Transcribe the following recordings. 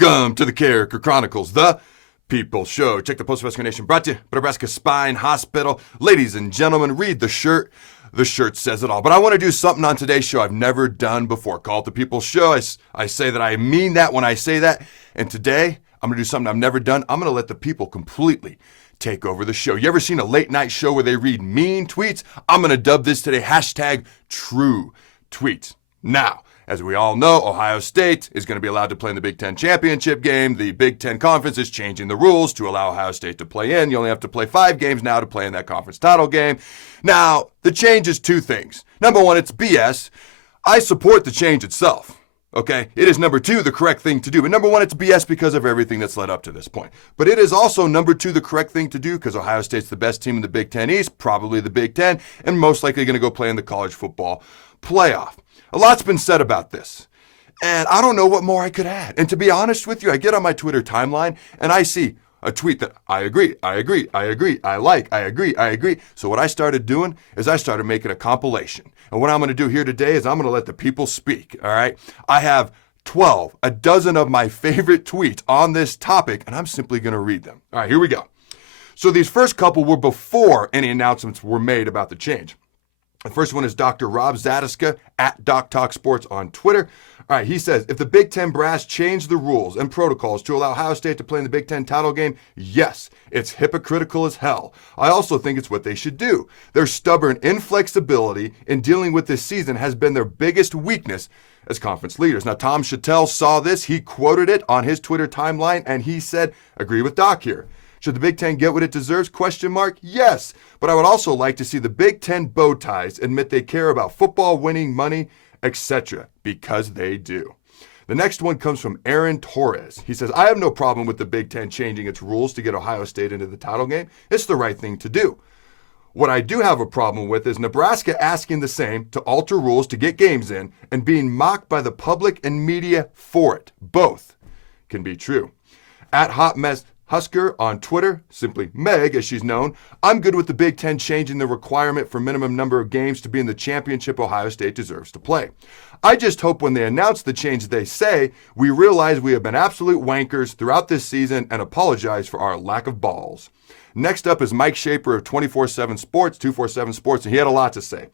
Welcome to the Carriker Chronicles, the People Show. Check the post of Husker Nation, brought to you by Nebraska Spine Hospital. Ladies and gentlemen, read the shirt. The shirt says it all. But I want to do something on today's show I've never done before. Call it the People Show. I say that I mean that when I say that. And today, I'm going to do something I've never done. I'm going to let the people completely take over the show. You ever seen a late night show where they read mean tweets? I'm going to dub this today hashtag true tweets. Now, as we all know, Ohio State is going to be allowed to play in the Big Ten championship game. The Big Ten Conference is changing the rules to allow Ohio State to play in. You only have to play 5 games now to play in that conference title game. Now, the change is 2 things. Number 1, it's BS. I support the change itself. Okay? It is number 2, the correct thing to do. But number 1, it's BS because of everything that's led up to this point. But it is also number 2, the correct thing to do because Ohio State's the best team in the Big Ten East, probably the Big Ten, and most likely going to go play in the college football playoff. A lot's been said about this, and I don't know what more I could add. And to be honest with you, I get on my Twitter timeline, and I see a tweet that I agree, I like, I agree. So what I started doing is I started making a compilation. And what I'm going to do here today is I'm going to let the people speak, all right? I have a dozen of my favorite tweets on this topic, and I'm simply going to read them. All right, here we go. So these first couple were before any announcements were made about the change. The first one is Dr. Rob Zadiska at Doc Talk Sports on Twitter. All right, he says, if the Big Ten brass changed the rules and protocols to allow Ohio State to play in the Big Ten title game, yes, it's hypocritical as hell. I also think it's what they should do. Their stubborn inflexibility in dealing with this season has been their biggest weakness as conference leaders. Now, Tom Chattel saw this. He quoted it on his Twitter timeline, and he said, agree with Doc here. Should the Big Ten get what it deserves? ? Yes. But I would also like to see the Big Ten bow ties admit they care about football, winning, money, etc. Because they do. The next one comes from Aaron Torres. He says, I have no problem with the Big Ten changing its rules to get Ohio State into the title game. It's the right thing to do. What I do have a problem with is Nebraska asking the same to alter rules to get games in and being mocked by the public and media for it. Both can be true. At Hot Mess Husker on Twitter, simply Meg as she's known, I'm good with the Big Ten changing the requirement for minimum number of games to be in the championship Ohio State deserves to play. I just hope when they announce the change they say, we realize we have been absolute wankers throughout this season and apologize for our lack of balls. Next up is Mike Shaper of 247 Sports, and he had a lot to say.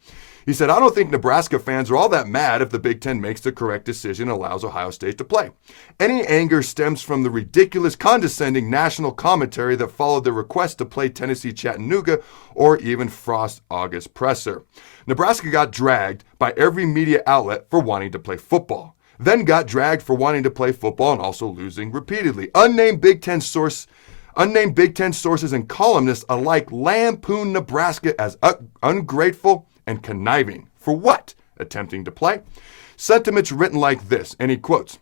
He said, I don't think Nebraska fans are all that mad if the Big Ten makes the correct decision and allows Ohio State to play. Any anger stems from the ridiculous, condescending national commentary that followed the request to play Tennessee-Chattanooga or even Frost's August presser. Nebraska got dragged by every media outlet for wanting to play football, then got dragged for wanting to play football and also losing repeatedly. Unnamed Big Ten sources and columnists alike lampoon Nebraska as ungrateful and conniving. For what? Attempting to play? Sentiments written like this, and he quotes,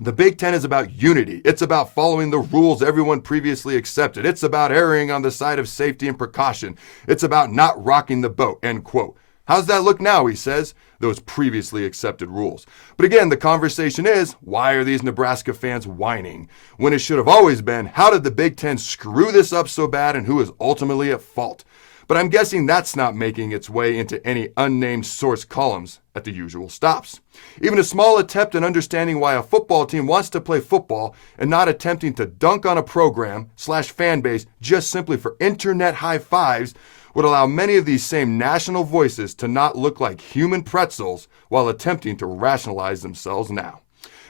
the Big Ten is about unity. It's about following the rules everyone previously accepted. It's about erring on the side of safety and precaution. It's about not rocking the boat, end quote. How's that look now, he says, those previously accepted rules. But again, the conversation is, why are these Nebraska fans whining? When it should have always been, how did the Big Ten screw this up so bad and who is ultimately at fault? But I'm guessing that's not making its way into any unnamed source columns at the usual stops. Even a small attempt at understanding why a football team wants to play football and not attempting to dunk on a program/fan base just simply for internet high fives would allow many of these same national voices to not look like human pretzels while attempting to rationalize themselves now.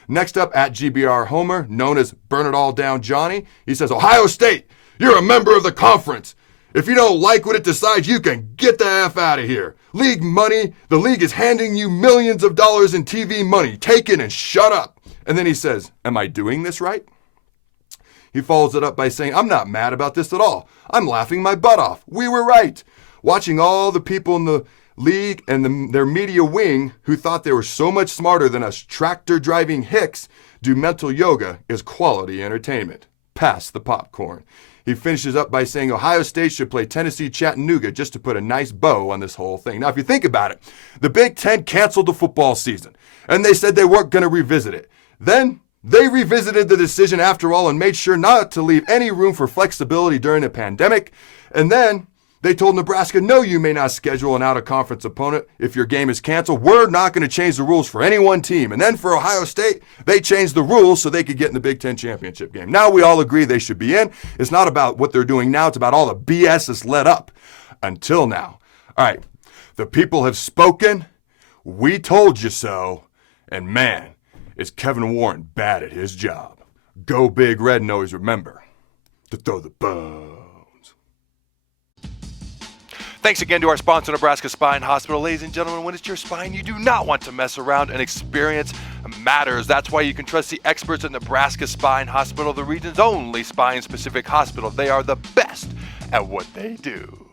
Next up, at GBR Homer, known as Burn It All Down Johnny, he says, Ohio State, you're a member of the conference. If you don't like what it decides, you can get the F out of here. League money, the league is handing you millions of dollars in TV money. Take it and shut up. And then he says, am I doing this right? He follows it up by saying, I'm not mad about this at all. I'm laughing my butt off. We were right. Watching all the people in the league and their media wing who thought they were so much smarter than us tractor-driving hicks do mental yoga is quality entertainment. Pass the popcorn. He finishes up by saying Ohio State should play Tennessee-Chattanooga just to put a nice bow on this whole thing. Now, if you think about it, the Big Ten canceled the football season, and they said they weren't going to revisit it. Then they revisited the decision after all and made sure not to leave any room for flexibility during a pandemic. And then They told Nebraska, no, you may not schedule an out-of-conference opponent if your game is canceled. We're not going to change the rules for any one team. And then for Ohio State, they changed the rules so they could get in the Big Ten championship game. Now we all agree they should be in. It's not about what they're doing now. It's about all the BS that's led up until now. All right, the people have spoken. We told you so. And man, is Kevin Warren bad at his job. Go Big Red, and always remember to throw the bones. Thanks again to our sponsor, Nebraska Spine Hospital. Ladies and gentlemen, when it's your spine, you do not want to mess around, and experience matters. That's why you can trust the experts at Nebraska Spine Hospital, the region's only spine-specific hospital. They are the best at what they do.